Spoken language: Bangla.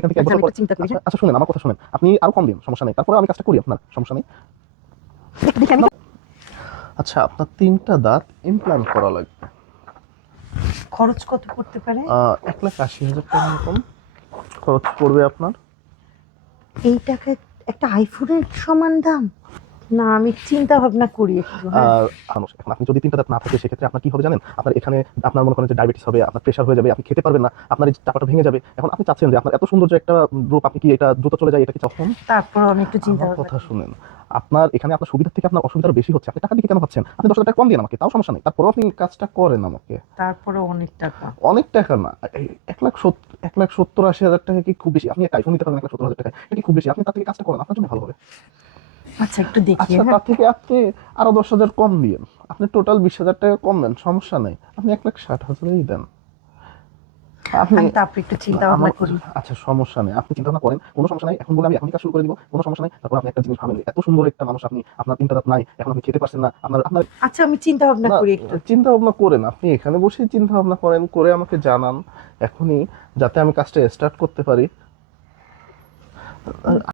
এখান থেকে এক বছর পর চিন্তা করি। আচ্ছা শুনেন, আমার কথা শুনেন, আপনি আরো কম দিন, সমস্যা নেই, তারপরে আমি কাজটা করি, আপনার সমস্যা নেই। দেখি আমি আচ্ছা, আপনার 3টা দাঁত ইমপ্ল্যান্ট করা লাগবে। খরচ কত পড়তে পারে? 1,80,000 টাকার মতন খরচ পড়বে আপনার। এই টাকায় একটা আইফোনের সমান দাম? না, আমি চিন্তা ভাবনা করি একটু। হ্যাঁ, আর এখন আপনি যদি 3টা দাঁত না থাকে সেক্ষেত্রে আপনার কি হবে জানেন? আপনার এখানে আপনার মনে করেন যে ডায়াবেটিস হবে, আপনার প্রেশার হয়ে যাবে, আপনি খেতে পারবেন না, আপনার এই টাকাটা ভেঙে যাবে। এখন আপনি চাচ্ছেন যে আপনার এত সুন্দর যে একটা রূপ, আপনি কি এটা দ্রুত চলে যায়, এটা কি চাচ্ছেন? তারপর আমি একটু চিন্তা আমার ভাবনা কথা করি। শুনেন, আপনার এখানে আপনার সুবিধার থেকে আপনার অসুবিধার বেশি হচ্ছে। আপনি টাকা দিকে কেন ভাবছেন? আপনি 10,000 টাকা কম দিন আমাকে, তাও সমস্যা নেই, তারপরেও আপনি কাজটা করেন আমাকে। তারপরে অনেক টাকা। অনেক টাকা না, 1,70,000-1,80,000 টাকা কি খুব বেশি? আপনি একটা আইফোন নিতে পারবেন 1,70,000 টাকা, এটা কি খুব বেশি? আপনি তার থেকে কাজটা করেন, আপনার জন্য ভালো হবে। আচ্ছা, একটু দেখি। আচ্ছা, হ্যাঁ, তার থেকে আপনি আরো 10,000 কম দিন, আপনি টোটাল 20,000 টাকা কম দেন, সমস্যা নেই, আপনি 1,60,000-ই দেন। আপনি আমি তারপর একটু চিন্তা ভাবনা আমার করি। আচ্ছা সমস্যা নেই, আপনি চিন্তা ভাবনা করেন, কোনো সমস্যা নাই, এখন বলে আমি এখনই কাজ শুরু করে দিব, কোনো সমস্যা নাই। তারপর আপনি একটা জিনিস ভাবেন, এত সুন্দর একটা মানুষ আপনি, আপনার 3টা দাঁত নাই, এখন আপনি খেতে পারছেন না, আপনার আপনার আচ্ছা, আমি চিন্তা ভাবনা না, করি একটু। চিন্তা ভাবনা করেন, আপনি এখানে বসে চিন্তা ভাবনা করেন, করে আমাকে জানান এখনই, যাতে আমি কাজটা স্টার্ট করতে পারি।